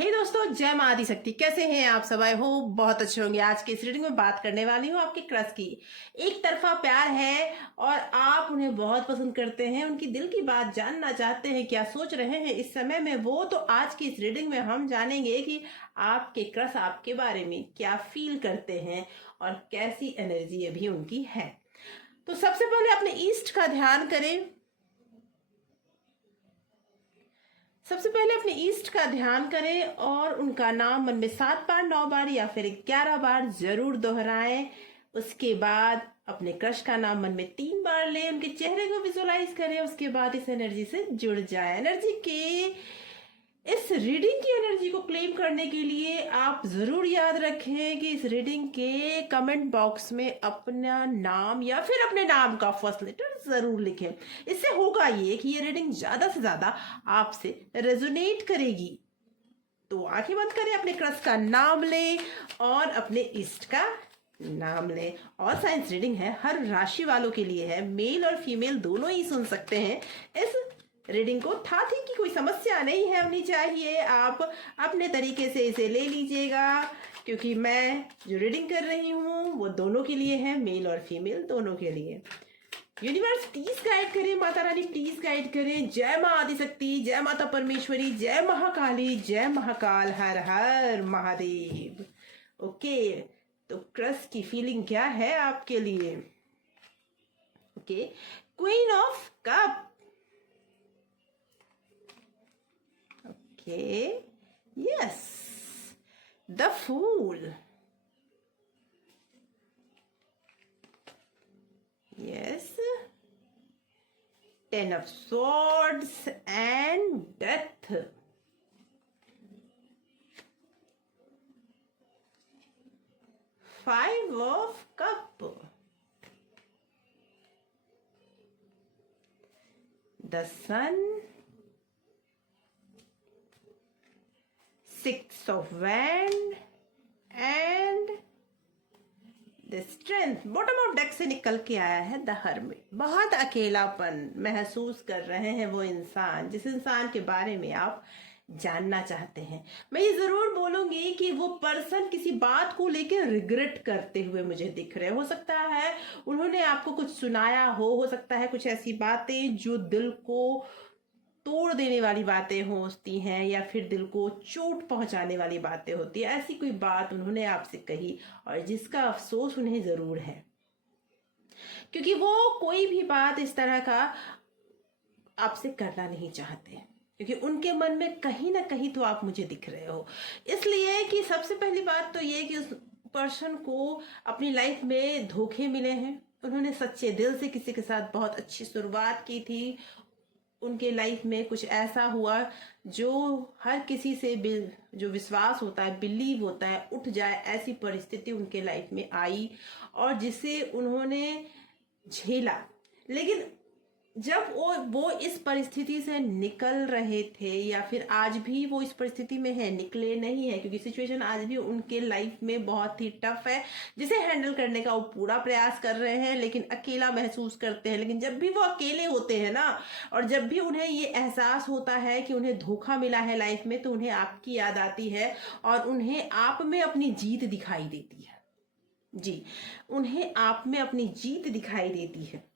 हे दोस्तों, जय माँ आदि शक्ति। कैसे हैं आप सब? आई होप बहुत अच्छे होंगे। आज की इस रीडिंग में बात करने वाली हूँ आपके क्रश की। एक तरफा प्यार है और आप उन्हें बहुत पसंद करते हैं, उनकी दिल की बात जानना चाहते हैं, क्या सोच रहे हैं इस समय में वो। तो आज की इस रीडिंग में हम जानेंगे कि आपके क्रश आपके बारे में क्या फील करते हैं और कैसी एनर्जी अभी उनकी है। तो सबसे पहले अपने ईस्ट का ध्यान करें। सबसे पहले अपने ईस्ट का ध्यान करें और उनका नाम मन में 7 बार, 9 बार या फिर 11 बार जरूर दोहराएं। उसके बाद अपने क्रश का नाम मन में 3 बार लें, उनके चेहरे को विजुअलाइज करें। उसके बाद इस एनर्जी से जुड़ जाए। एनर्जी के इस रीडिंग की एनर्जी को क्लेम करने के लिए आप जरूर याद रखें कि इस रीडिंग के कमेंट बॉक्स में अपना नाम या फिर अपने नाम का फर्स्ट लेटर जरूर लिखें। इससे होगा ये कि ये रीडिंग ज्यादा से ज्यादा आपसे रेजोनेट करेगी। तो आंखें बंद करें, अपने क्रश का नाम लें और अपने इष्ट का नाम लें। और साइंस रीडिंग है, हर राशि वालों के लिए है। मेल और फीमेल दोनों ही सुन सकते हैं इस रीडिंग को। था थी कि कोई समस्या नहीं है होनी चाहिए। आप अपने तरीके से इसे ले लीजिएगा, क्योंकि मैं जो रीडिंग कर रही हूँ वो दोनों के लिए है, मेल और फीमेल दोनों के लिए। यूनिवर्स प्लीज गाइड करें, माता रानी प्लीज गाइड करें। जय माँ आदिशक्ति, जय माता परमेश्वरी, जय महाकाली, जय महाकाल, हर हर महादेव। ओके, तो क्रश की फीलिंग क्या है आपके लिए? Okay, queen of cup. Okay, yes, the Fool. Yes, 10 of Swords and Death. 5 of Cup. The Sun. 6 of Wand and the Strength. Bottom of deck से निकल के आया है द हर्मिट। बहुत अकेलापन महसूस कर रहे हैं वो इंसान जिस इंसान के बारे में आप जानना चाहते हैं। मैं ये जरूर बोलूंगी कि वो पर्सन किसी बात को लेकर रिग्रेट करते हुए मुझे दिख रहे। हो सकता है उन्होंने आपको कुछ सुनाया हो सकता है कुछ ऐसी बातें जो दिल को तोड़ देने वाली बातें होती हैं या फिर दिल को चोट पहुंचाने वाली बातें होती है। ऐसी कोई बात उन्होंने आपसे कही और जिसका अफसोस उन्हें जरूर है, क्योंकि वो कोई भी बात इस तरह का आपसे करना नहीं चाहते, क्योंकि उनके मन में कहीं ना कहीं तो आप मुझे दिख रहे हो। इसलिए कि सबसे पहली बात तो ये कि उस पर्सन को अपनी लाइफ में धोखे मिले हैं। उन्होंने सच्चे दिल से किसी के साथ बहुत अच्छी शुरुआत की थी। उनके लाइफ में कुछ ऐसा हुआ जो हर किसी से जो विश्वास होता है, बिलीव होता है, उठ जाए, ऐसी परिस्थिति उनके लाइफ में आई और जिसे उन्होंने झेला। लेकिन जब वो इस परिस्थिति से निकल रहे थे या फिर आज भी वो इस परिस्थिति में है, निकले नहीं है, क्योंकि सिचुएशन आज भी उनके लाइफ में बहुत ही टफ है, जिसे हैंडल करने का वो पूरा प्रयास कर रहे हैं, लेकिन अकेला महसूस करते हैं। लेकिन जब भी वो अकेले होते हैं ना, और जब भी उन्हें ये एहसास होता है कि उन्हें धोखा मिला है लाइफ में, तो उन्हें आपकी याद आती है और उन्हें आप में अपनी जीत दिखाई देती है। जी, उन्हें आप में अपनी जीत दिखाई देती है।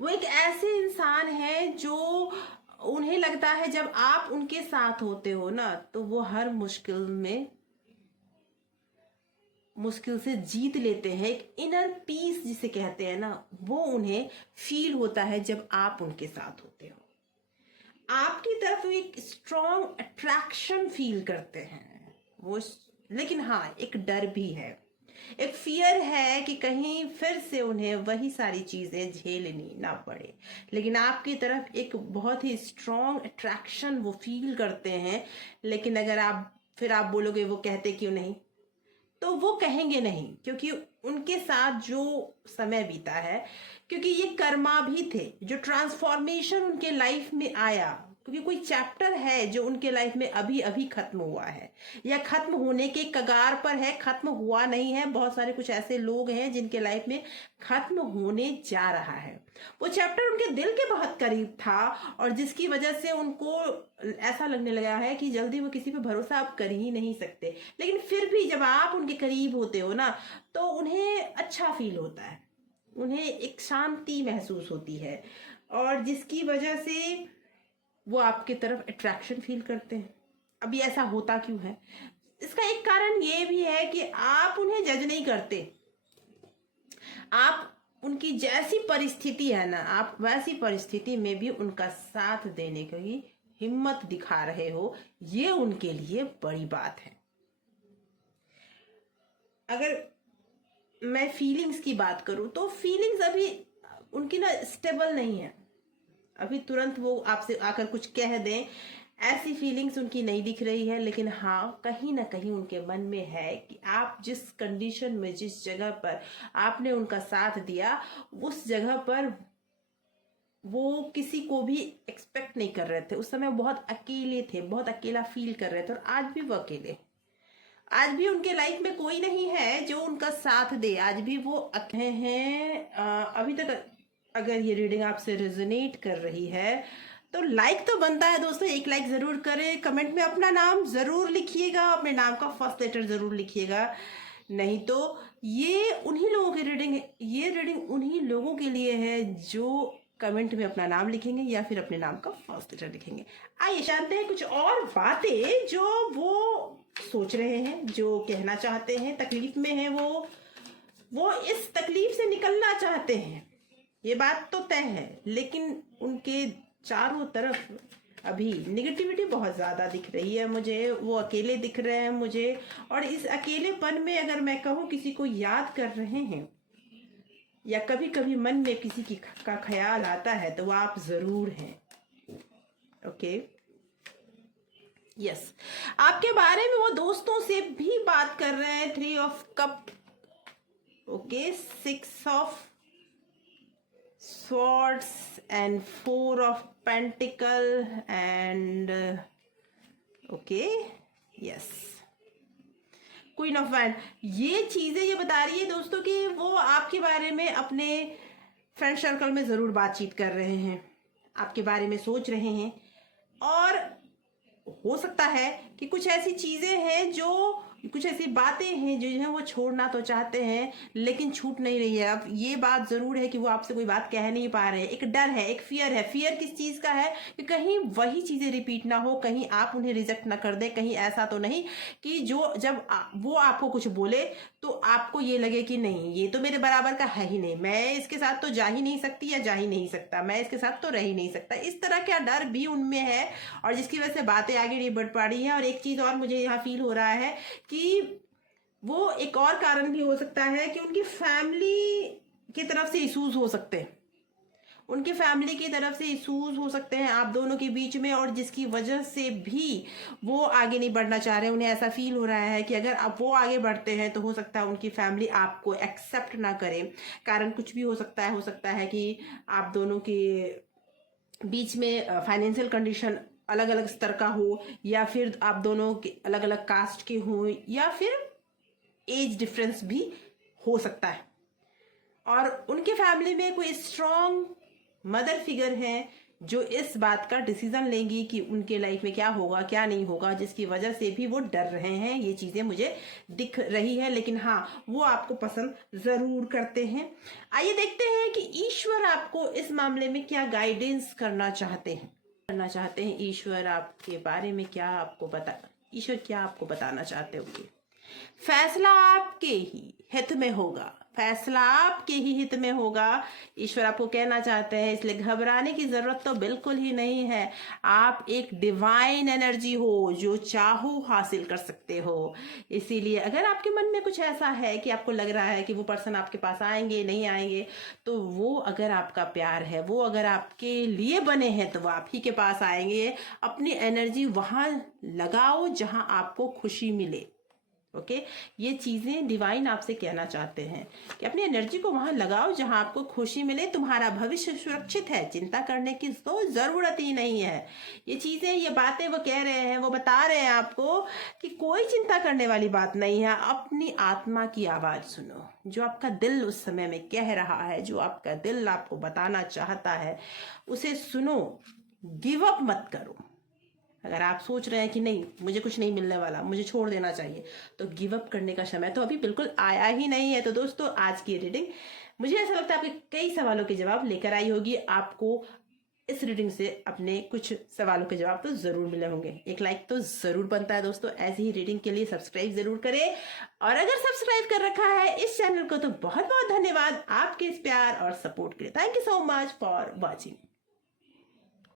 वो एक ऐसे इंसान है जो उन्हें लगता है जब आप उनके साथ होते हो ना, तो वो हर मुश्किल से जीत लेते हैं। एक इनर पीस जिसे कहते हैं ना, वो उन्हें फील होता है जब आप उनके साथ होते हो। आपकी तरफ एक स्ट्रॉन्ग अट्रैक्शन फील करते हैं वो। लेकिन हाँ, एक डर भी है, एक फियर है कि कहीं फिर से उन्हें वही सारी चीजें झेलनी ना पड़े। लेकिन आपकी तरफ एक बहुत ही स्ट्रॉन्ग अट्रैक्शन वो फील करते हैं। लेकिन अगर आप बोलोगे वो कहते क्यों नहीं, तो वो कहेंगे नहीं, क्योंकि उनके साथ जो समय बीता है, क्योंकि ये कर्मा भी थे, जो ट्रांसफॉर्मेशन उनके लाइफ में आया क्योंकि कोई चैप्टर है जो उनके लाइफ में अभी अभी खत्म हुआ है या खत्म होने के कगार पर है, खत्म हुआ नहीं है। बहुत सारे कुछ ऐसे लोग हैं जिनके लाइफ में खत्म होने जा रहा है। वो चैप्टर उनके दिल के बहुत करीब था और जिसकी वजह से उनको ऐसा लगने लगा है कि जल्दी वो किसी पे भरोसा आप कर ही नहीं सकते। लेकिन फिर भी जब आप उनके करीब होते हो ना, तो उन्हें अच्छा फील होता है, उन्हें एक शांति महसूस होती है और जिसकी वजह से वो आपके तरफ अट्रैक्शन फील करते हैं। अभी ऐसा होता क्यों है? इसका एक कारण ये भी है कि आप उन्हें जज नहीं करते। आप उनकी जैसी परिस्थिति है ना, आप वैसी परिस्थिति में भी उनका साथ देने की हिम्मत दिखा रहे हो। ये उनके लिए बड़ी बात है। अगर मैं फीलिंग्स की बात करूं तो फीलिंग्स अभी उनकी ना स्टेबल नहीं है। अभी तुरंत वो आपसे आकर कुछ कह दें, ऐसी फीलिंग्स उनकी नहीं दिख रही है। लेकिन हाँ, कहीं ना कहीं उनके मन में है कि आप जिस कंडीशन में, जिस जगह पर आपने उनका साथ दिया, उस जगह पर वो किसी को भी एक्सपेक्ट नहीं कर रहे थे। उस समय बहुत अकेले थे, बहुत अकेला फील कर रहे थे और आज भी वो अकेले। आज भी उनके लाइफ में कोई नहीं है जो उनका साथ दे। आज भी वो अकेले हैं। अभी तक अगर ये रीडिंग आपसे रेजोनेट कर रही है तो लाइक तो बनता है दोस्तों, एक लाइक जरूर करें। कमेंट में अपना नाम जरूर लिखिएगा, अपने नाम का फर्स्ट लेटर जरूर लिखिएगा। नहीं तो ये उन्हीं लोगों की रीडिंग है, ये रीडिंग उन्हीं लोगों के लिए है जो कमेंट में अपना नाम लिखेंगे या फिर अपने नाम का फर्स्ट लेटर लिखेंगे। आइए जानते हैं कुछ और बातें जो वो सोच रहे हैं, जो कहना चाहते हैं। तकलीफ में है वो इस तकलीफ से निकलना चाहते हैं, ये बात तो तय है। लेकिन उनके चारों तरफ अभी निगेटिविटी बहुत ज़्यादा दिख रही है मुझे। वो अकेले दिख रहे हैं मुझे और इस अकेलेपन में अगर मैं कहूँ किसी को याद कर रहे हैं या कभी कभी मन में किसी का ख्याल आता है तो वो आप ज़रूर हैं। ओके, यस, आपके बारे में वो दोस्तों से भी बात कर रहे हैं। 3 of cup, okay, 6 of swords and 4 of pentacle and okay, yes, queen of wand। ये चीजें ये बता रही है दोस्तों कि वो आपके बारे में अपने फ्रेंड सर्कल में जरूर बातचीत कर रहे हैं, आपके बारे में सोच रहे हैं। और हो सकता है कि कुछ ऐसी चीजें हैं, जो कुछ ऐसी बातें हैं जो है वो छोड़ना तो चाहते हैं लेकिन छूट नहीं रही है। अब ये बात जरूर है कि वो आपसे कोई बात कह नहीं पा रहे हैं। एक डर है, एक फियर है। फियर किस चीज का है? कि कहीं वही चीजें रिपीट ना हो, कहीं आप उन्हें रिजेक्ट ना कर दें, कहीं ऐसा तो नहीं कि वो आपको कुछ बोले तो आपको ये लगे कि नहीं, ये तो मेरे बराबर का है ही नहीं, मैं इसके साथ तो जा ही नहीं सकती या जा ही नहीं सकता, मैं इसके साथ तो रह ही नहीं सकता। इस तरह का डर भी उनमें है और जिसकी वजह से बातें आगे नहीं बढ़ पा रही है। और एक चीज और मुझे यहाँ फील हो रहा है कि वो एक और कारण भी हो सकता है कि उनकी फैमिली की तरफ से इश्यूज हो सकते हैं, उनकी फैमिली की तरफ से इश्यूज हो सकते हैं आप दोनों के बीच में, और जिसकी वजह से भी वो आगे नहीं बढ़ना चाह रहे। उन्हें ऐसा फील हो रहा है कि अगर अब वो आगे बढ़ते हैं तो हो सकता है उनकी फैमिली आपको एक्सेप्ट ना करे। कारण कुछ भी हो सकता है कि आप दोनों के बीच में फाइनेंशियल कंडीशन अलग अलग स्तर का हो, या फिर आप दोनों के अलग अलग कास्ट के हो, या फिर एज डिफरेंस भी हो सकता है। और उनके फैमिली में कोई स्ट्रॉन्ग मदर फिगर है जो इस बात का डिसीजन लेंगी कि उनके लाइफ में क्या होगा क्या नहीं होगा, जिसकी वजह से भी वो डर रहे हैं। ये चीजें मुझे दिख रही है, लेकिन हाँ, वो आपको पसंद जरूर करते हैं। आइए देखते हैं कि ईश्वर आपको इस मामले में क्या गाइडेंस करना चाहते हैं। ईश्वर आपके बारे में ईश्वर क्या आपको बताना चाहते होंगे। फैसला आपके ही हित में होगा, फैसला आपके ही हित में होगा, ईश्वर आपको कहना चाहते हैं। इसलिए घबराने की जरूरत तो बिल्कुल ही नहीं है। आप एक डिवाइन एनर्जी हो, जो चाहो हासिल कर सकते हो। इसीलिए अगर आपके मन में कुछ ऐसा है कि आपको लग रहा है कि वो पर्सन आपके पास आएंगे नहीं आएंगे, तो वो अगर आपका प्यार है, वो अगर आपके लिए बने हैं, तो वो आप ही के पास आएंगे। अपनी एनर्जी वहां लगाओ जहां आपको खुशी मिले। ओके ये चीजें डिवाइन आपसे कहना चाहते हैं कि अपनी एनर्जी को वहां लगाओ जहां आपको खुशी मिले। तुम्हारा भविष्य सुरक्षित है, चिंता करने की तो जरूरत ही नहीं है। ये चीजें, ये बातें वो कह रहे हैं, वो बता रहे हैं आपको कि कोई चिंता करने वाली बात नहीं है। अपनी आत्मा की आवाज सुनो, जो आपका दिल उस समय में कह रहा है, जो आपका दिल आपको बताना चाहता है, उसे सुनो। गिव अप मत करो। अगर आप सोच रहे हैं कि नहीं मुझे कुछ नहीं मिलने वाला, मुझे छोड़ देना चाहिए, तो गिव अप करने का समय तो अभी बिल्कुल आया ही नहीं है। तो दोस्तों आज की रीडिंग मुझे ऐसा लगता है आपके कई सवालों के जवाब लेकर आई होगी। आपको इस रीडिंग से अपने कुछ सवालों के जवाब तो जरूर मिले होंगे। एक लाइक तो जरूर बनता है दोस्तों। ऐसी ही रीडिंग के लिए सब्सक्राइब जरूर करें, और अगर सब्सक्राइब कर रखा है इस चैनल को तो बहुत बहुत धन्यवाद आपके इस प्यार और सपोर्ट के लिए। Thank you so much for watching.